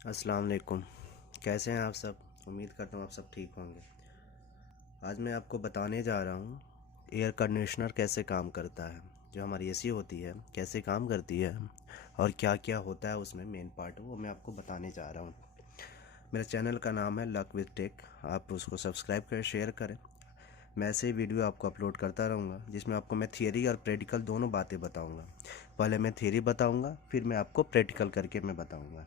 अस्सलाम वालेकुम। कैसे हैं आप सब? उम्मीद करता हूँ आप सब ठीक होंगे। आज मैं आपको बताने जा रहा हूँ एयर कंडीशनर कैसे काम करता है। जो हमारी एसी होती है कैसे काम करती है और क्या क्या होता है उसमें मेन पार्ट, वो मैं आपको बताने जा रहा हूँ। मेरे चैनल का नाम है लक विद टेक। आप उसको सब्सक्राइब करें, शेयर करें। मैं ऐसे ही वीडियो आपको अपलोड करता रहूँगा जिसमें आपको मैं थियरी और प्रैक्टिकल दोनों बातें बताऊँगा। पहले मैं थियरी बताऊँगा, फिर मैं आपको प्रैक्टिकल करके मैं बताऊँगा।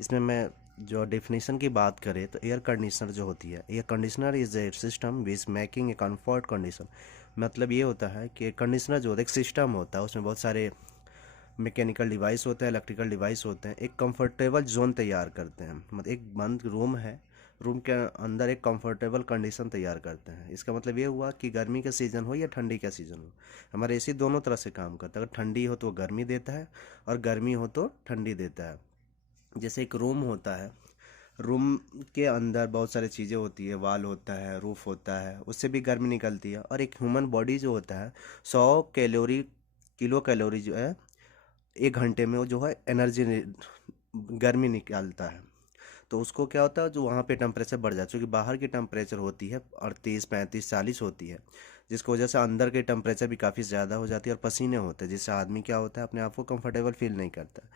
इसमें मैं जो डेफिनेशन की बात करें तो एयर कंडीशनर जो होती है, air conditioner is a system which making a comfort condition. मतलब ये होता है कि कंडीशनर जो होता है एक सिस्टम होता है, उसमें बहुत सारे मैकेनिकल डिवाइस होते हैं, इलेक्ट्रिकल डिवाइस होते हैं, एक कंफर्टेबल जोन तैयार करते हैं। मतलब एक बंद रूम है, रूम के अंदर एक कंफर्टेबल कंडीशन तैयार करते हैं। इसका मतलब ये हुआ कि गर्मी का सीज़न हो या ठंडी का सीज़न हो, हमारे एसी दोनों तरह से काम करता है। अगर ठंडी हो तो वो गर्मी देता है और गर्मी हो तो ठंडी देता है। जैसे एक रूम होता है, रूम के अंदर बहुत सारी चीज़ें होती है, वाल होता है, रूफ होता है, उससे भी गर्मी निकलती है। और एक ह्यूमन बॉडी जो होता है 100 किलो कैलोरी जो है 1 घंटे में वो जो है एनर्जी गर्मी निकालता है। तो उसको क्या होता है, जो वहाँ पे टेम्परेचर बढ़ जाता है, क्योंकि बाहर की टेम्परेचर होती है 38 35 40 होती है, जिसकी वजह से अंदर की टेम्परेचर भी काफ़ी ज़्यादा हो जाती है और पसीने होते हैं, जिससे आदमी क्या होता है अपने आप को कंफर्टेबल फील नहीं करता।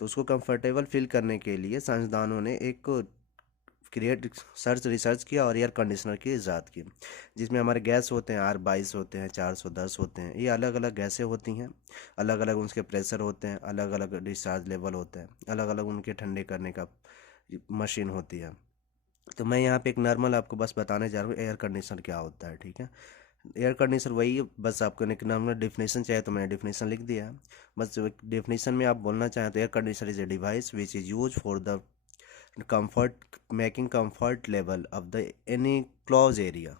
तो उसको कंफर्टेबल फील करने के लिए साइंसदानों ने एक क्रिएट सर्च रिसर्च किया और एयर कंडीशनर की इजाद की, जिसमें हमारे गैस होते हैं R22 होते हैं, 410 होते हैं। ये अलग अलग गैसें होती हैं, अलग अलग उनके प्रेशर होते हैं, अलग अलग डिस्चार्ज लेवल होते हैं, अलग अलग उनके ठंडे करने का मशीन होती है। तो मैं यहाँ पे एक नॉर्मल आपको बस बताने जा रहा हूँ एयर कंडीशनर क्या होता है, ठीक है। एयर कंडीशनर वही है, बस आपको एक नॉर्मल डिफिनेशन चाहिए तो मैंने डिफिनेशन लिख दिया है। बस डेफिनेशन में आप बोलना चाहें तो air conditioner is a device which is use for the comfort making comfort level of the any close area.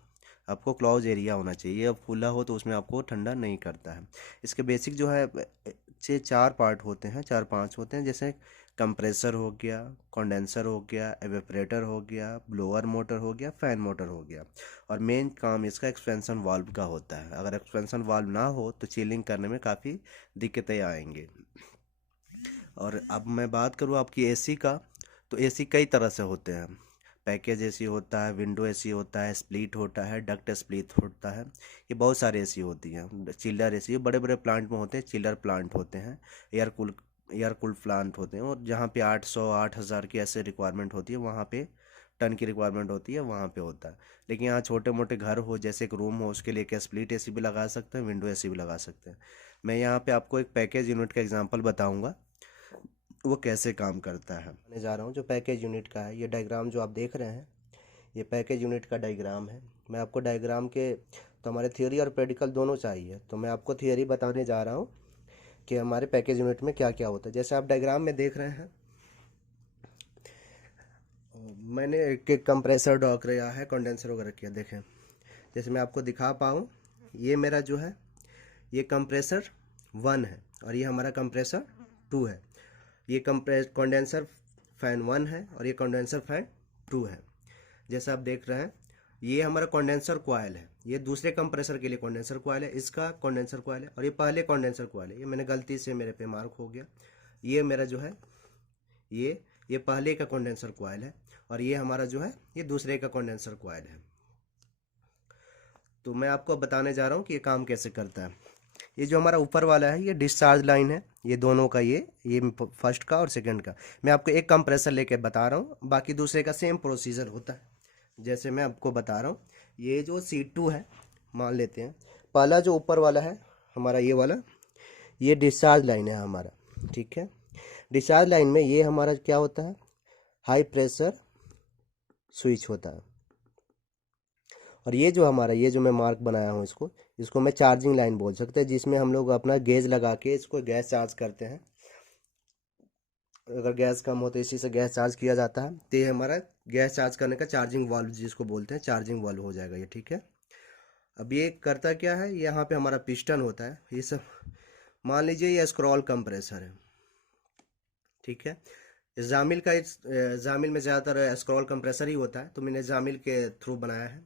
आपको क्लोज एरिया होना चाहिए, अब खुला हो तो उसमें आपको ठंडा नहीं करता है। इसके बेसिक जो है 4 पार्ट होते हैं, 4 5 होते हैं। जैसे कंप्रेसर हो गया, कंडेंसर हो गया, एवेपरेटर हो गया, ब्लोअर मोटर हो गया, फैन मोटर हो गया। और मेन काम इसका एक्सपेंशन वाल्व का होता है। अगर एक्सपेंशन वाल्व ना हो तो चिलिंग करने में काफ़ी दिक्कतें आएंगी। और अब मैं बात करूँ आपकी एसी का, तो एसी कई तरह से होते हैं। पैकेज एसी होता है, विंडो एसी होता है, स्प्लिट होता है, डक्ट स्प्लिट होता है। ये बहुत सारे एसी होती हैं। चिल्लर एसी बड़े बड़े प्लांट में होते हैं, चिल्लर प्लांट होते हैं। एयर कूल्ड प्लांट होते हैं, और जहाँ पे 800 8000 की ऐसे रिक्वायरमेंट होती है, वहाँ पे टन की रिक्वायरमेंट होती है, वहाँ पे होता है। लेकिन यहाँ छोटे मोटे घर हो, जैसे एक रूम हो, उसके लिए क्या स्प्लिट एसी भी लगा सकते हैं, विंडो एसी भी लगा सकते हैं। मैं यहाँ पे आपको एक पैकेज यूनिट का एग्जांपल बताऊंगा वो कैसे काम करता है। मैं जा रहा हूँ जो पैकेज यूनिट का है, ये डायग्राम जो आप देख रहे हैं, ये पैकेज यूनिट का डायग्राम है। मैं आपको डायग्राम के, तो हमारे थियोरी और प्रैक्टिकल दोनों चाहिए, तो मैं आपको थियोरी बताने जा रहा हूँ कि हमारे पैकेज यूनिट में क्या क्या होता है। जैसे आप डायग्राम में देख रहे हैं, मैंने एक एक कंप्रेसर ड्रॉ किया है, कंडेंसर वगैरह किया, देखें। जैसे मैं आपको दिखा पाऊँ, ये मेरा जो है ये कंप्रेसर 1 है और ये हमारा कंप्रेसर 2 है। ये कंप्रेस कंडेंसर फैन 1 है और ये कंडेंसर फैन 2 है। जैसा आप देख रहे हैं, ये हमारा कंडेंसर कॉइल है, ये दूसरे कंप्रेसर के लिए कंडेंसर कॉइल है, इसका कंडेंसर कॉइल है, और ये पहले कंडेंसर कॉइल है। ये मैंने गलती से मेरे पे मार्क हो गया। ये मेरा जो है ये ये पहले का कंडेंसर कॉइल है, और ये हमारा जो है ये दूसरे का कंडेंसर कॉइल है। तो मैं आपको बताने जा रहा हूँ कि ये काम कैसे करता है। ये जो हमारा ऊपर वाला है ये डिस्चार्ज लाइन है, ये दोनों का, ये फर्स्ट का और सेकंड का। मैं आपको एक कंप्रेसर लेके बता रहा हूँ, बाकी दूसरे का सेम प्रोसीजर होता है। जैसे मैं आपको बता रहा हूँ, ये जो C2 है, मान लेते हैं पहला जो ऊपर वाला है हमारा, ये वाला, ये डिस्चार्ज लाइन है हमारा, ठीक है। डिस्चार्ज लाइन में ये हमारा क्या होता है, हाई प्रेशर स्विच होता है। और ये जो हमारा, ये जो मैं मार्क बनाया हूँ, इसको इसको मैं चार्जिंग लाइन बोल सकते हैं, जिसमें हम लोग अपना गेज लगा के इसको गैस चार्ज करते हैं। अगर गैस कम हो तो इसी से गैस चार्ज किया जाता है। तो ये हमारा गैस चार्ज करने का चार्जिंग वाल्व जिसको बोलते हैं, चार्जिंग वाल्व हो जाएगा ये, ठीक है। अब ये करता क्या है, यहाँ पे हमारा पिस्टन होता है, ये सब मान लीजिए ये स्क्रॉल कंप्रेसर है, ठीक है। जामिल का जामिल में ज़्यादातर स्क्रॉल कंप्रेसर ही होता है, तो मैंने जामिल के थ्रू बनाया है।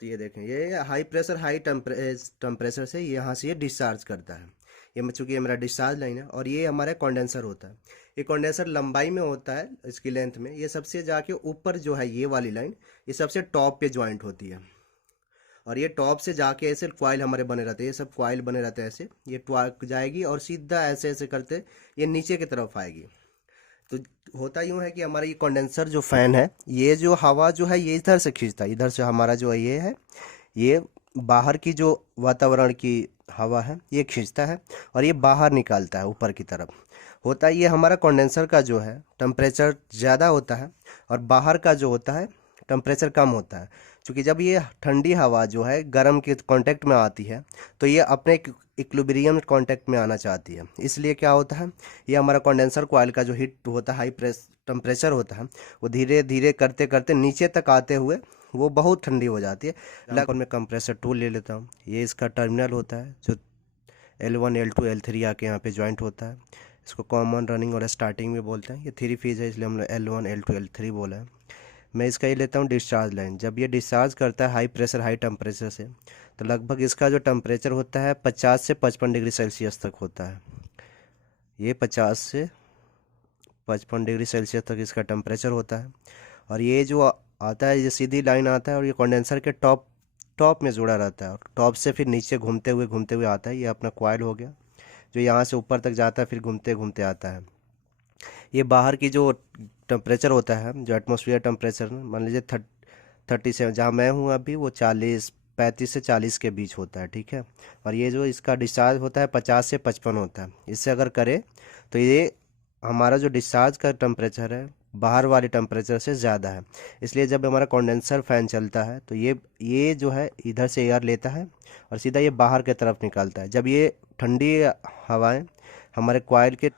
तो ये देखें, ये हाई प्रेशर हाई टेम्परेचर से यहाँ से ये डिस्चार्ज करता है। चूँकि ये मेरा डिस्चार्ज लाइन है और ये हमारा कंडेंसर होता है। ये कंडेंसर लंबाई में होता है, इसकी लेंथ में ये सबसे जाके ऊपर जो है ये वाली लाइन, ये सबसे टॉप पे ज्वाइंट होती है। और ये टॉप से जाके ऐसे कॉइल हमारे बने रहते हैं, ये सब कॉइल बने रहते हैं ऐसे, ये जाएगी और सीधा ऐसे ऐसे करते ये नीचे की तरफ आएगी। तो होता यूँ है कि हमारा ये कंडेंसर जो फैन है, ये जो हवा जो है ये इधर से खींचता है, इधर से हमारा जो ये है, ये बाहर की जो वातावरण की हवा है ये खींचता है और ये बाहर निकालता है ऊपर की तरफ। होता है ये हमारा कंडेंसर का जो है टेम्परेचर ज़्यादा होता है और बाहर का जो होता है टेम्परेचर कम होता है। क्योंकि जब ये ठंडी हवा जो है गर्म के कांटेक्ट में आती है तो ये अपने इक्विलिब्रियम कांटेक्ट में आना चाहती है, इसलिए क्या होता है, ये हमारा कंडेंसर कॉइल का जो हीट होता है, हाई प्रेस टेम्परेचर होता है, वो धीरे धीरे करते करते नीचे तक आते हुए वो बहुत ठंडी हो जाती है। और मैं कंप्रेसर टूल ले लेता हूँ, ये इसका टर्मिनल होता है जो L1 L2 L3 आके यहाँ पे ज्वाइंट होता है। इसको कॉमन रनिंग और स्टार्टिंग भी बोलते हैं। ये 3 फेज है इसलिए हम लोग L1 L2 L3 बोला है। मैं इसका ये लेता हूँ डिस्चार्ज लाइन। जब ये डिस्चार्ज करता है हाई प्रेशर हाई टेम्परेचर से, तो लगभग इसका जो टेम्परेचर होता है 50 से 55 डिग्री सेल्सियस तक होता है। ये 50 से 55 डिग्री सेल्सियस तक इसका टेम्परेचर होता है। और ये जो आता है, ये सीधी लाइन आता है और ये कंडेंसर के टॉप में जुड़ा रहता है और टॉप से फिर नीचे घूमते हुए आता है। ये अपना कॉइल हो गया जो यहाँ से ऊपर तक जाता है, फिर घूमते घूमते आता है। ये बाहर की जो टेम्परेचर होता है, जो एटमॉस्फेयर टेम्परेचर, मान लीजिए 37, जहाँ मैं हूँ अभी वो 35 से 40 के बीच होता है, ठीक है। और ये जो इसका डिस्चार्ज होता है 50 से 55 होता है। इससे अगर करें तो ये हमारा जो डिस्चार्ज का टेम्परेचर है बाहर वाले टेम्परेचर से ज़्यादा है। इसलिए जब हमारा कंडेंसर फैन चलता है तो ये जो है इधर से एयर लेता है और सीधा ये बाहर की तरफ निकालता है। जब ये ठंडी हवाएं हमारे कॉइल के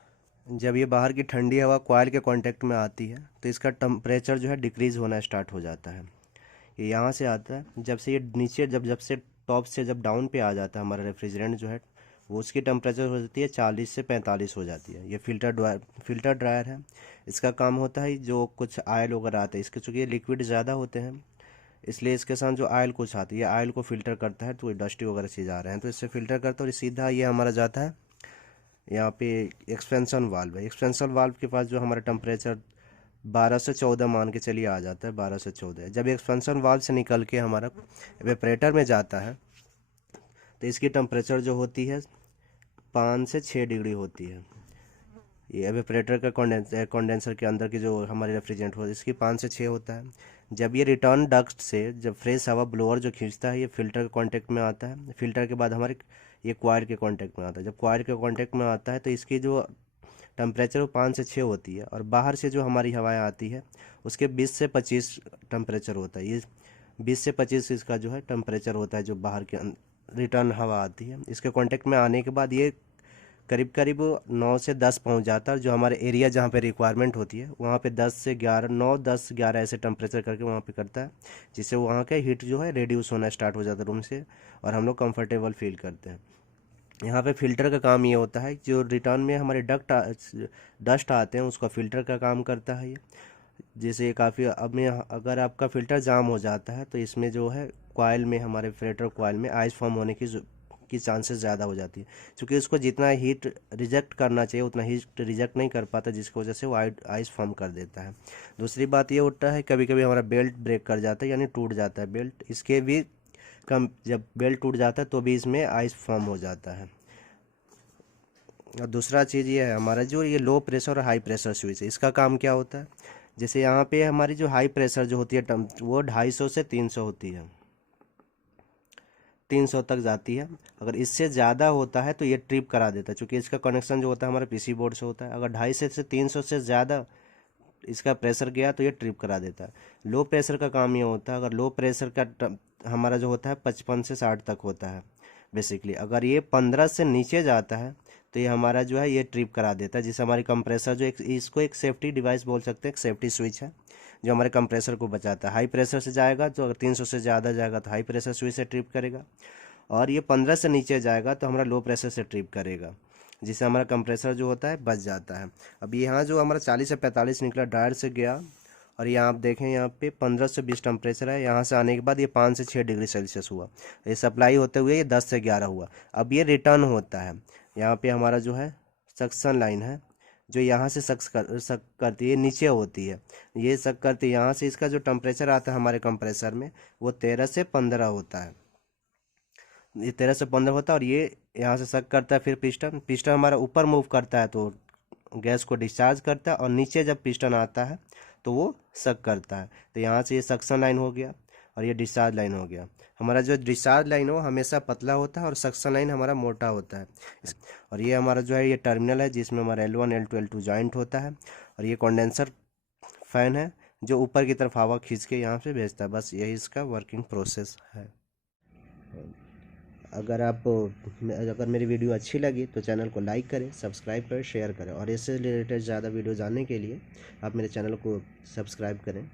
जब ये बाहर की ठंडी हवा कॉइल के कांटेक्ट में आती है तो इसका टेम्परेचर जो है डिक्रीज़ होना स्टार्ट हो जाता है। ये यहाँ से आता है, जब से ये नीचे जब से टॉप से जब डाउन पे आ जाता है हमारा रेफ्रिजरेंट जो है, वो उसकी टेम्परेचर हो जाती है 40 से 45 हो जाती है। ये फिल्टर ड्रायर है। इसका काम होता है जो कुछ आयल वगैरह आते हैं इसके, चूँकि ये लिक्विड ज़्यादा होते हैं इसलिए इसके साथ जो आयल कुछ आती है, ये आयल को फिल्टर करता है। तो ये डस्टी वगैरह चीज़ आ रहे हैं तो इससे फिल्टर करता है और सीधा ये हमारा जाता है यहाँ पे एक्सपेंशन वाल्व है। एक्सपेंशन वाल्व के पास जो हमारा टेम्परेचर 12 से 14 मान के चलिए आ जाता है, 12 से 14। जब एक्सपेंशन वाल्व से निकल के हमारा एवेपरेटर में जाता है तो इसकी टेम्परेचर जो होती है 5 से 6 डिग्री होती है। ये एवेपरेटर का कंडेंसर के अंदर की जो हमारी रेफ्रिजरेंट होती है इसकी 5 से 6 होता है। जब ये रिटर्न डक्ट से जब फ्रेश हवा ब्लोअर जो खींचता है ये फिल्टर के कांटेक्ट में आता है। फिल्टर के बाद हमारे ये कॉइल के कांटेक्ट में आता है। जब कॉइल के कांटेक्ट में आता है तो इसकी जो टेम्परेचर वो 5 से 6 होती है और बाहर से जो हमारी हवाएं आती है उसके 20 से 25 टेम्परेचर होता है। ये 20 से 25 इसका जो है टेम्परेचर होता है जो बाहर के रिटर्न हवा आती है। इसके कांटेक्ट में आने के बाद ये करीब करीब 9 से 10 पहुंच जाता है। जो हमारे एरिया जहाँ पे रिक्वायरमेंट होती है वहाँ पे 10 से 11, 9, 10, 11 ऐसे टेम्परेचर करके वहाँ पे करता है, जिससे वहाँ का हीट जो है रिड्यूस होना स्टार्ट हो जाता है रूम से और हम लोग कंफर्टेबल फील करते हैं। यहाँ पे फिल्टर का काम ये होता है जो रिटर्न में हमारे डस्ट आते हैं उसका फिल्टर का काम करता है ये। जैसे काफ़ी अब में अगर आपका फ़िल्टर जाम हो जाता है तो इसमें जो है कॉइल में हमारे फिल्टर कॉइल में आइस फॉर्म होने की चांसेस ज़्यादा हो जाती है, क्योंकि उसको जितना हीट रिजेक्ट करना चाहिए उतना हीट रिजेक्ट नहीं कर पाता, जिसकी वजह से वो आइस फॉर्म कर देता है। दूसरी बात ये होता है कभी कभी हमारा बेल्ट ब्रेक कर जाता है, यानी टूट जाता है बेल्ट, इसके भी कम जब बेल्ट टूट जाता है तो भी इसमें आइस फॉर्म हो जाता है। और दूसरा चीज़ ये है हमारा जो ये लो प्रेशर और हाई प्रेशर स्विच है, इसका काम क्या होता है। जैसे यहाँ पे हमारी जो हाई प्रेशर जो होती है वो 250 से 300 होती है, 300 तक जाती है। अगर इससे ज़्यादा होता है तो ये ट्रिप करा देता है, क्योंकि इसका कनेक्शन जो होता है हमारे पीसी बोर्ड से होता है। अगर 250 से 300 से ज़्यादा इसका प्रेशर गया तो ये ट्रिप करा देता है। लो प्रेशर का काम ये होता है, अगर लो प्रेशर का हमारा जो होता है 55 से 60 तक होता है बेसिकली। अगर ये 15 से नीचे जाता है तो ये हमारा जो है ये ट्रिप करा देता है, जिससे हमारी कंप्रेसर जो इसको एक सेफ्टी डिवाइस बोल सकते हैं, एक सेफ्टी स्विच है जो हमारे कंप्रेसर को बचाता है। हाई प्रेशर से जाएगा तो अगर 300 से ज़्यादा जाएगा तो हाई प्रेशर स्विच से ट्रिप करेगा, और ये 15 से नीचे जाएगा तो हमारा लो प्रेशर से ट्रिप करेगा, जिससे हमारा कंप्रेसर जो होता है बच जाता है। अब यहाँ जो हमारा 40 से 45 निकला ड्रायर से गया और यहाँ आप देखें, यहाँ पे 15 से 20 टेम्परेचर है। यहाँ से आने के बाद ये 5 से 6 डिग्री सेल्सियस हुआ। ये सप्लाई होते हुए ये 10 से 11 हुआ। अब ये रिटर्न होता है। यहाँ पे हमारा जो है सक्शन लाइन है, जो यहाँ से सक करती है, नीचे होती है, ये सक करती है यहाँ से। इसका जो टेम्परेचर आता है हमारे कंप्रेसर में वो 13 से 15 होता है। ये 13 से 15 होता है। और ये यहाँ से सक करता है, फिर पिस्टन पिस्टन हमारा ऊपर मूव करता है तो गैस को डिस्चार्ज करता है, और नीचे जब पिस्टन आता है तो वो सक करता है। तो यहाँ से ये सक्शन लाइन हो गया और ये डिस्चार्ज लाइन हो गया। हमारा जो डिस्चार्ज लाइन हो हमेशा पतला होता है और सक्शन लाइन हमारा मोटा होता है। और ये हमारा जो है ये टर्मिनल है जिसमें हमारा L1 L2 L2 जॉइंट होता है। और ये कंडेंसर फैन है जो ऊपर की तरफ हवा खींच के यहाँ से भेजता है। बस यही इसका वर्किंग प्रोसेस है। अगर मेरी वीडियो अच्छी लगी तो चैनल को लाइक करें, सब्सक्राइब करें, शेयर करें। और इससे रिलेटेड ज़्यादा वीडियो जानने के लिए आप मेरे चैनल को सब्सक्राइब करें।